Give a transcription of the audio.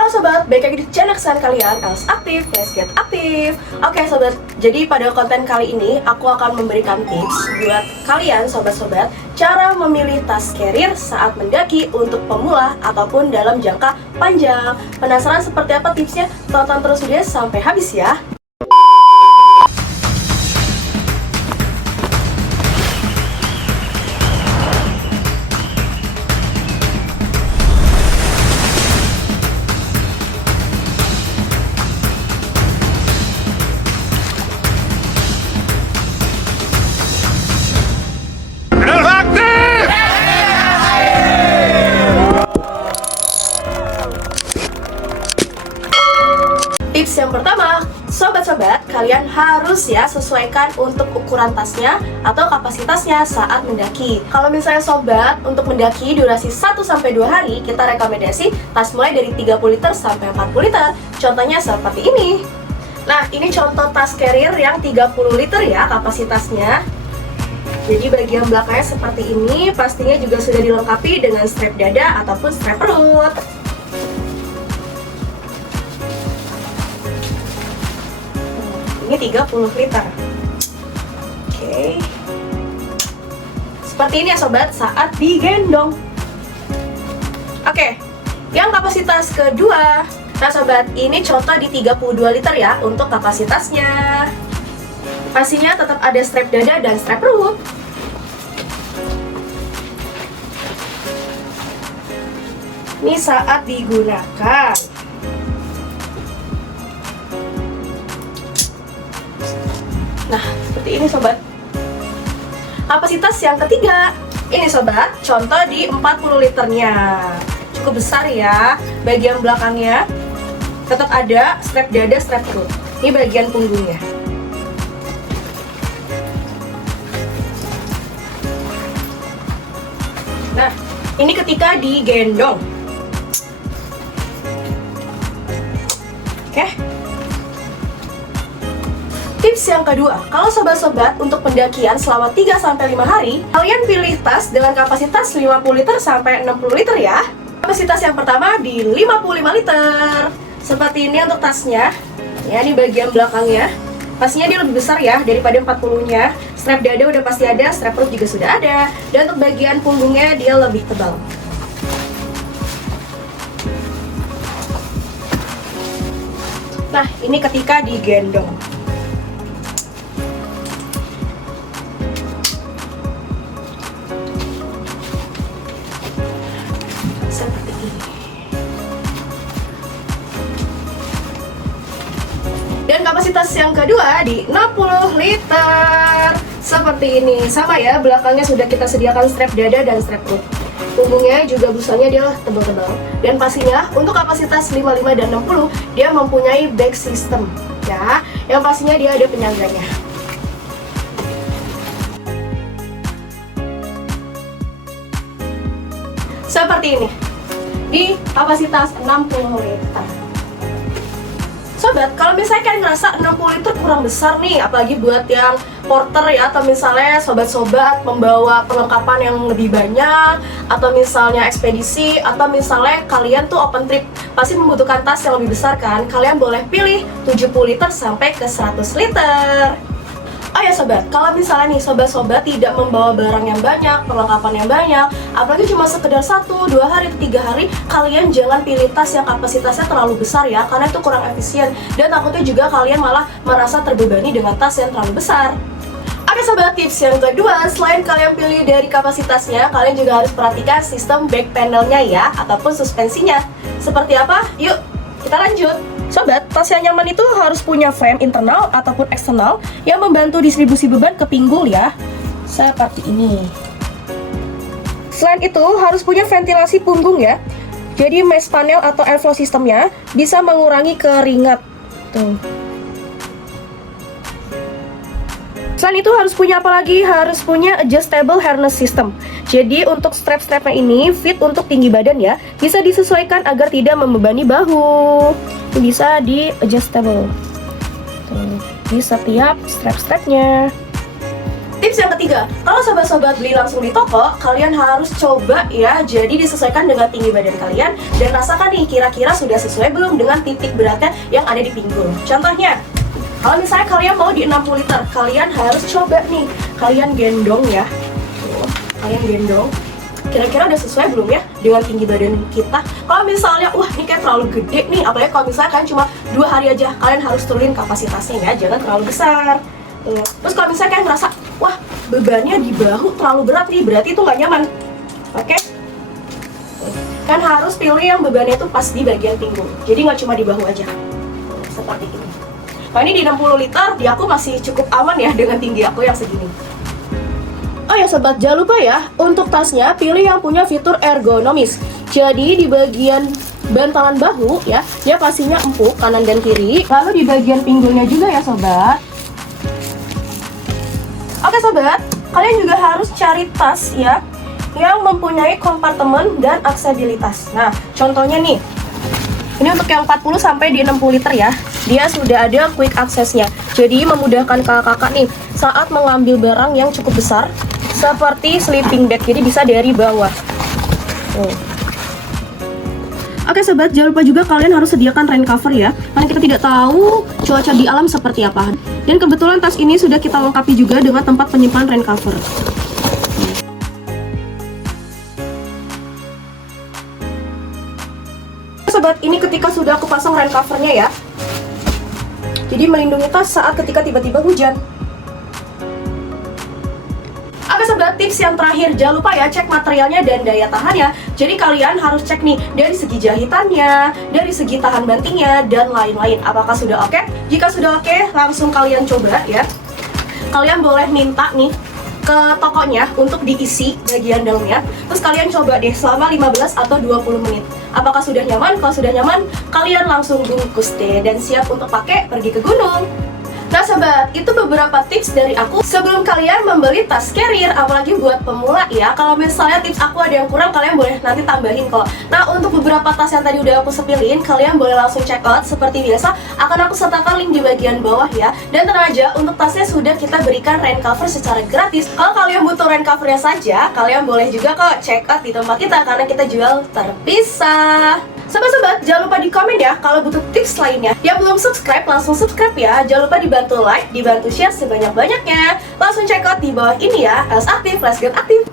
Halo sobat, balik lagi di channel kesayangan kalian, Els Aktif, Let's Get Aktif. Oke sobat, jadi pada konten kali ini aku akan memberikan tips buat kalian sobat-sobat cara memilih tas carrier saat mendaki untuk pemula ataupun dalam jangka panjang. Penasaran seperti apa tipsnya? Tonton terus video sampai habis ya. Tips yang pertama, sobat-sobat, kalian harus ya sesuaikan untuk ukuran tasnya atau kapasitasnya saat mendaki. Kalau misalnya sobat untuk mendaki durasi 1-2 hari, kita rekomendasi tas mulai dari 30 liter sampai 40 liter. Contohnya seperti ini. Nah, ini contoh tas carrier yang 30 liter ya kapasitasnya. Jadi bagian belakangnya seperti ini, pastinya juga sudah dilengkapi dengan strap dada ataupun strap perut. Ini 30 liter. Oke. Seperti ini ya sobat saat digendong. Oke. Yang kapasitas kedua. Nah sobat, ini contoh di 32 liter ya untuk kapasitasnya. Pastinya tetap ada strap dada dan strap perut. Ini saat digunakan. Nah, seperti ini sobat. Kapasitas yang ketiga. Ini sobat, contoh di 40 liternya. Cukup besar ya. Bagian belakangnya tetap ada strap dada, strap perut. Ini bagian punggungnya. Nah, ini ketika digendong. Oke. Tips yang kedua, kalau sobat-sobat untuk pendakian selama 3-5 hari, kalian pilih tas dengan kapasitas 50 liter sampai 60 liter ya. Kapasitas yang pertama di 55 liter. Seperti ini untuk tasnya. Ya, ini bagian belakangnya. Pastinya dia lebih besar ya daripada 40-nya. Strap dada udah pasti ada, strap perut juga sudah ada. Dan untuk bagian punggungnya dia lebih tebal. Nah, ini ketika digendong. Seperti ini. Dan kapasitas yang kedua di 60 liter. Seperti ini. Sama ya, belakangnya sudah kita sediakan strap dada dan strap perut. Punggungnya juga busanya dia tebal-tebal. Dan pastinya untuk kapasitas 55 dan 60 dia mempunyai bag system ya. Yang pastinya dia ada penyangganya. Seperti ini. Di kapasitas 60 liter. Sobat, kalau misalnya kalian ngerasa 60 liter kurang besar nih, apalagi buat yang porter ya, atau misalnya sobat-sobat membawa perlengkapan yang lebih banyak, atau misalnya ekspedisi, atau misalnya kalian tuh open trip, pasti membutuhkan tas yang lebih besar kan, kalian boleh pilih 70 liter sampai ke 100 liter. Oh ya sobat, kalau misalnya nih sobat-sobat tidak membawa barang yang banyak, perlengkapan yang banyak, apalagi cuma sekedar 1-2 hari atau 3 hari, kalian jangan pilih tas yang kapasitasnya terlalu besar ya, karena itu kurang efisien. Dan takutnya juga kalian malah merasa terbebani dengan tas yang terlalu besar. Oke sobat, tips yang kedua, selain kalian pilih dari kapasitasnya, kalian juga harus perhatikan sistem back panelnya ya, ataupun suspensinya. Seperti apa? Yuk, kita lanjut. Sobat, tas yang nyaman itu harus punya frame internal ataupun eksternal yang membantu distribusi beban ke pinggul ya. Seperti ini. Selain itu, harus punya ventilasi punggung ya. Jadi mesh panel atau airflow sistemnya bisa mengurangi keringat. Tuh. Selain itu harus punya apa lagi? Harus punya adjustable harness system. Jadi untuk strap-strapnya ini fit untuk tinggi badan ya. Bisa disesuaikan agar tidak membebani bahu. Bisa di adjustable. Tuh, di setiap strap-strapnya. Tips Tips yang ketiga, kalau sobat-sobat beli langsung di toko, kalian harus coba ya, jadi disesuaikan dengan tinggi badan kalian dan rasakan nih kira-kira sudah sesuai belum dengan titik beratnya yang ada di pinggul. Contohnya, kalau misalnya kalian mau di 60 liter, kalian harus coba nih, kalian gendong ya. Kalian gendong. Kira-kira udah sesuai belum ya dengan tinggi badan kita? Kalau misalnya, wah ini kayak terlalu gede nih, apalagi kalau misalnya kan cuma 2 hari aja, kalian harus turunin kapasitasnya ya, jangan terlalu besar. Terus kalau misalnya kalian merasa, wah bebannya di bahu terlalu berat nih, berarti itu nggak nyaman. Oke? Kan harus pilih yang bebannya itu pas di bagian pinggul, jadi nggak cuma di bahu aja. Seperti ini. Nah ini di 60 liter, di aku masih cukup aman ya dengan tinggi aku yang segini. Oh ya sobat, jangan lupa ya, untuk tasnya pilih yang punya fitur ergonomis. Jadi di bagian bantalan bahu ya, dia pastinya empuk kanan dan kiri. Lalu di bagian pinggulnya juga ya sobat. Oke sobat, kalian juga harus cari tas ya yang mempunyai kompartemen dan aksesibilitas. Nah, contohnya nih. Ini untuk yang 40 sampai di 60 liter ya. Dia sudah ada quick access-nya. Jadi memudahkan kakak-kakak nih saat mengambil barang yang cukup besar seperti sleeping bag. Jadi bisa dari bawah. Oke sobat, jangan lupa juga kalian harus sediakan rain cover ya, karena kita tidak tahu cuaca di alam seperti apa. Dan kebetulan tas ini sudah kita lengkapi juga dengan tempat penyimpanan rain cover. Sobat, ini ketika sudah aku pasang rain covernya ya, jadi melindungi tas saat ketika tiba-tiba hujan. Oke sobat, tips yang terakhir, jangan lupa ya cek materialnya dan daya tahannya. Jadi kalian harus cek nih dari segi jahitannya, dari segi tahan bantingnya, dan lain-lain. Apakah sudah oke? Jika sudah oke, langsung kalian coba ya. Kalian boleh minta nih ke tokonya untuk diisi bagian dalamnya. Terus kalian coba deh selama 15 atau 20 menit. Apakah sudah nyaman? Kalau sudah nyaman, kalian langsung bungkus deh dan siap untuk pakai pergi ke gunung. Nah sobat, itu beberapa tips dari aku sebelum kalian membeli tas carrier, apalagi buat pemula ya. Kalau misalnya tips aku ada yang kurang, kalian boleh nanti tambahin kok. Nah untuk beberapa tas yang tadi udah aku sepilin, kalian boleh langsung check out. Seperti biasa, akan aku sertakan link di bagian bawah ya. Dan tenang aja, untuk tasnya sudah kita berikan rain cover secara gratis. Kalau kalian butuh rain covernya saja, kalian boleh juga kok check out di tempat kita, karena kita jual terpisah. Sobat-sobat, jangan lupa di komen ya kalau butuh tips lainnya. Yang belum subscribe, langsung subscribe ya. Jangan lupa dibantu like, dibantu share sebanyak-banyaknya. Langsung check out di bawah ini ya. Harus aktif, let's get aktif.